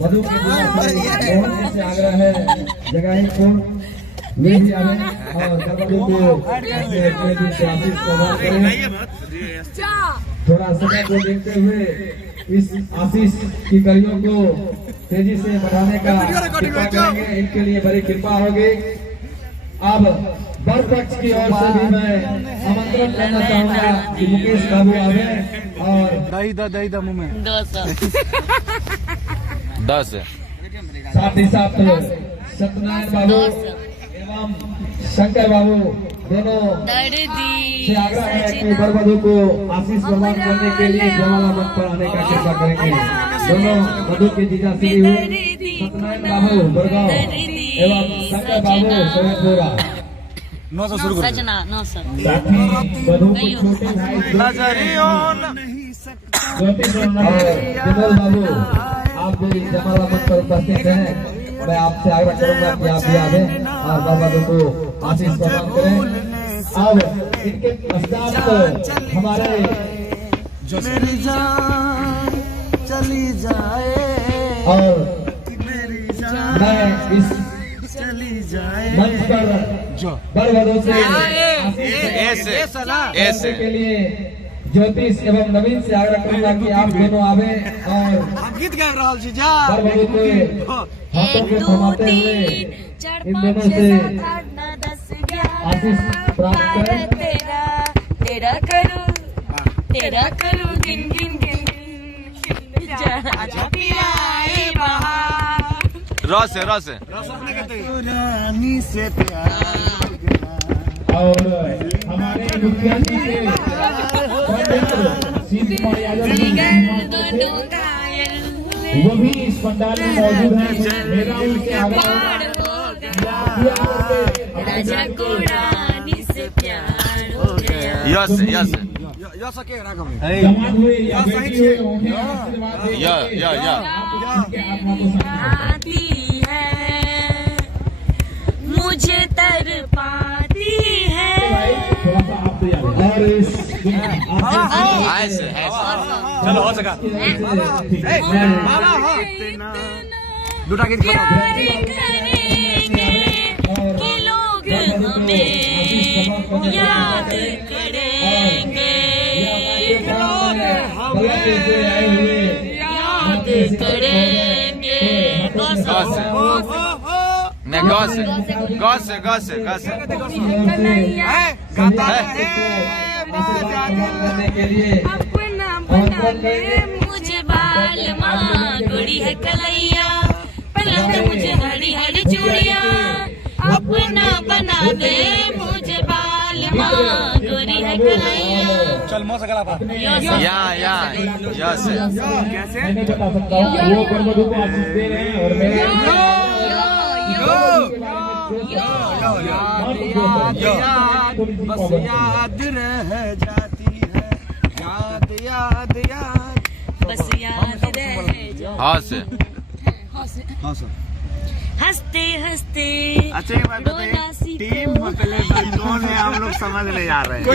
वधु के मोहन से आग्रह है जगह ही कौन ले ही आवे और वधु को आशीष प्रदान करें। थोड़ा समय को देखते हुए इस आशीष की कड़ियों को तेजी से बढ़ाने का कृपा करेंगे, इनके लिए बड़ी कृपा होगी। अब वर पक्ष की ओर से भी मैं आमंत्रण लेना चाहूंगा कि मुकेश बाबू आवे और दही मुंह में 10 साथ ही साथ सत्यनारायण बाबू एवं शंकर बाबू दोनों से आग्रह है कि वर वधु को आशीष प्रदान करने के लिए जयमाला मंच पर आने का कृपा करेंगे। दोनों वधु के जीजा श्री सत्यनारायण बाबू बरगांव एवं शंकर बाबू सोरेपुरा 900 शुरू कर साथी वधु के छोटे भाई विमल बाबू आप भी जयमाला मंच पर उपस्थित हैं। मैं आपसे आग्रह करूंगा कि आप भी आवे और वर वधु को आशीष प्रदान करें। अब इनके पश्चात हमारे मेरी जान चली जाए और मैं इस चली जाए मंच पर वर वधु से ऐसे के लिए ज्योतिष एवं नवीन से आग्रह करूंगा कि आप दोनों आवे और गीत गा रहा छी जा वर वधु को हाथों में थमाते हुए इन दोनों से आशीष प्राप्त करें। तेरा करूं दिन दिन दिन रस रानी से प्यार और हमारे मुखिया जी से वो भी इस पंडाल में मौजूद है। मेरा उनसे आग्रह यस सके जमात हुए या बेटी हुए उन्हें आशीर्वाद दें। या उनके आत्मा को आती है मुझे तरपाती है। थोड़ा सा आप तैयार हैं। और इस ऐसे चलो हो सका दूटा गीत प्यार करेंगे कि लोग हमें याद करेंगे, याद करेंगे। Gosse. अपना बना ले मुझे बाल माँ गोरी है कलैया, पहला तो मुझे हरी हरी चूड़िया। अपना बना दे मुझे बाल माँ गोरी है कलैया। चल मौसा गला पा यस कैसे मैंने बता सकता हूँ वो वर वधु को आशीष दे रहे हैं और मैं बस याद रह जाती है याद बस याद रह हंसते हंसते अच्छा ये बात बताइए टीम में पहले कौन है हम लोग समझ नहीं आ रहे हैं।